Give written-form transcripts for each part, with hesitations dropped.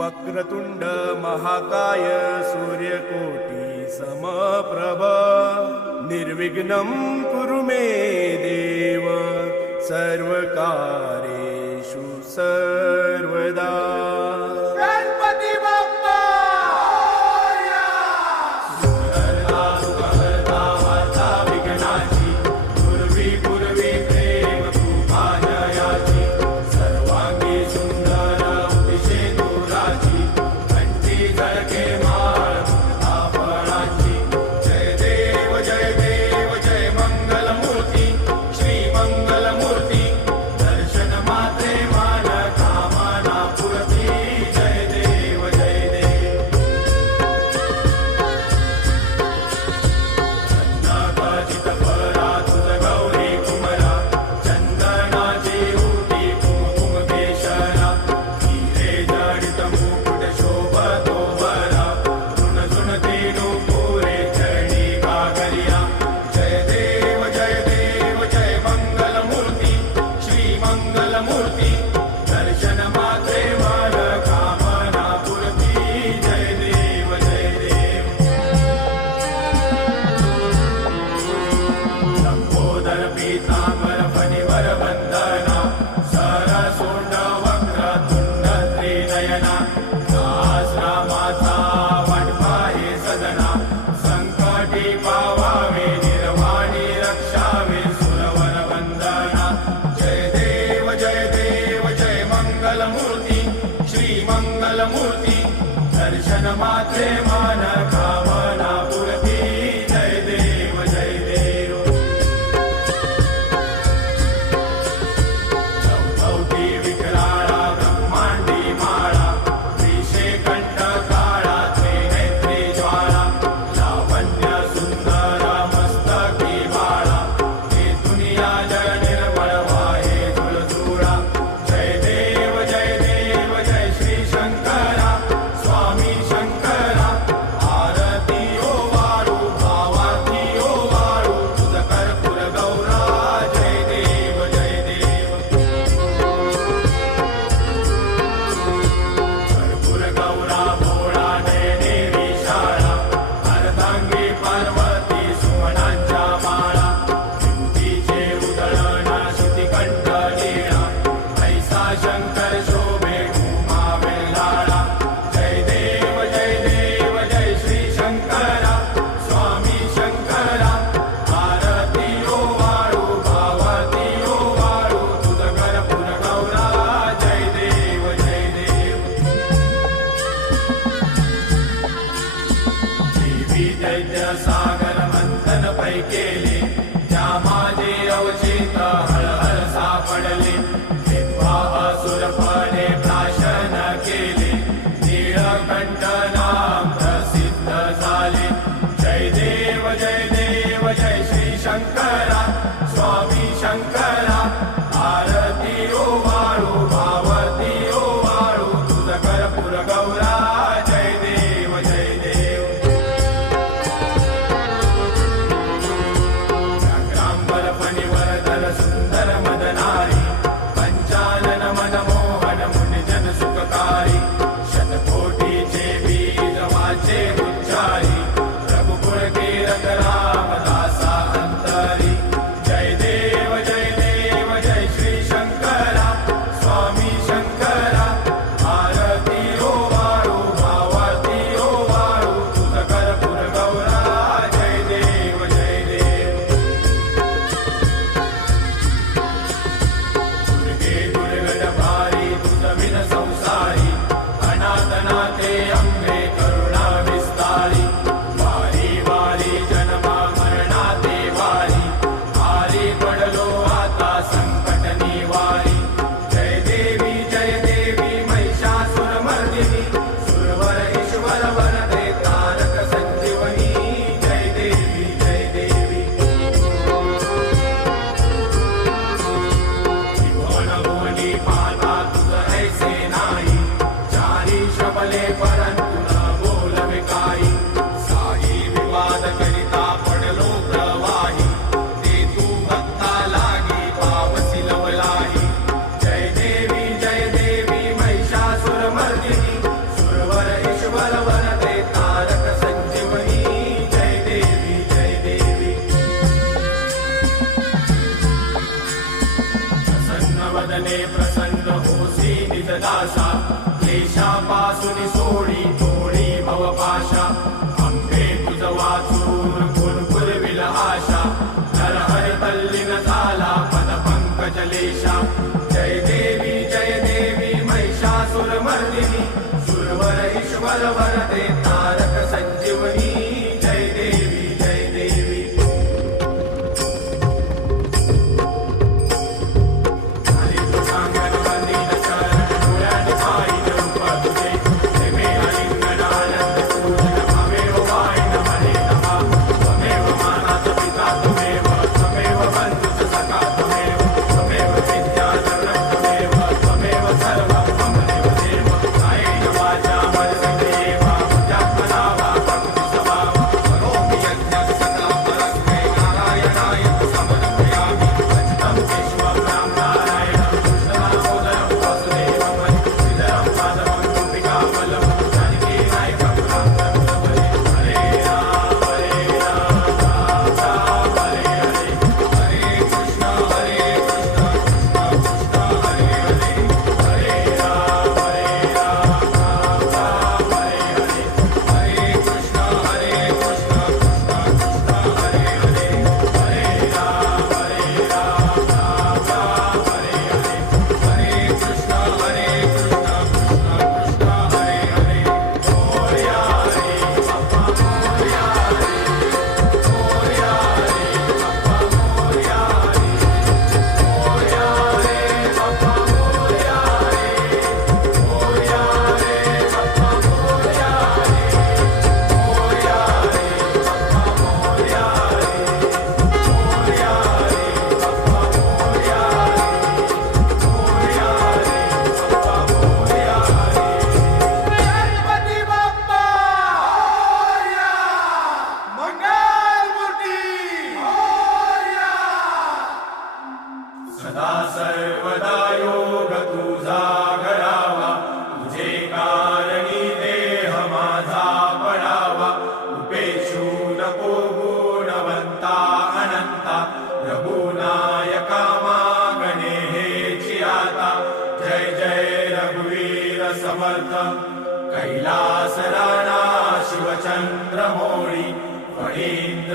वक्रतुंड महाकाय सूर्यकोटी समप्रभ निर्विघ्नं कुरु मे देव सर्वकार्येषु सर्वदा। गणपती बाप्पा मूर्ती दर्शन मात्रे मान कामना पुरती जय देव जय देव। चौथी विकराळा ब्रह्मांडी माळा विषे कंठ काळा त्रिनेत्री ज्वाळा लावण्य सुंदर मस्तकी बाळा हे दुनिया जग निर्मळ वाहे झुळझुळा जय देव जय देव जय श्री शंकरा स्वामी शंकरा आरती ओ वाळू भावाती ओ वाळू तुझ कर्पूर गौरा जय देव जय देव। कर्पूर गौरा भोळा नयने विशाळा अर्धांगी पार्वती सुमनांच्या माळा विभूतीचे उधळण श्रुतिकंठ लीळा ऐसा शंकर शोभे उमा वेल्हाळा जय देव जय देव जय श्री शंकरा स्वामी शंकरा आरती ओ वाळू भावाती ओ वाळू तुझ कर्पूर गौरा जय देव जय देव। देवी दैत्य सागर मंथन पै केले त्या माझे अवचित हळहळ सापडले तेव्हा असुर फळे प्राशन केले नीळकंठ नाम प्रसिद्ध झाले जय देव जय देव जय श्री शंकरा स्वामी शंकरा आरती ओ वाळू भावती ओ वाळू तुझ कर्पूर गौरा जय देव जय देव। व्याघ्रांबर फणीवरधर सुंदर मदनारी पंचानन मनमोहन मुनिजन सुखकारी शतकोटीचे बीज वाचे उच्चारी रघुकुळ कीरत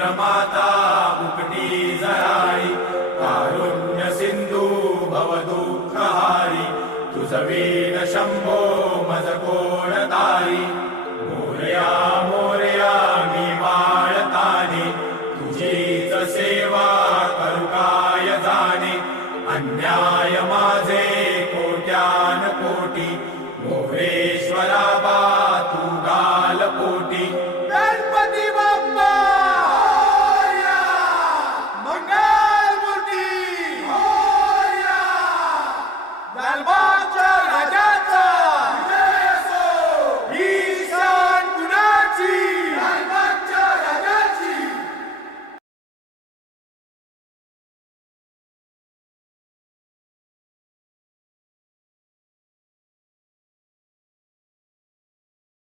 क्षीरमाता उकटी जळारी कारुण्य सिंधू भवदुःखहारी तुझ वीण शंभो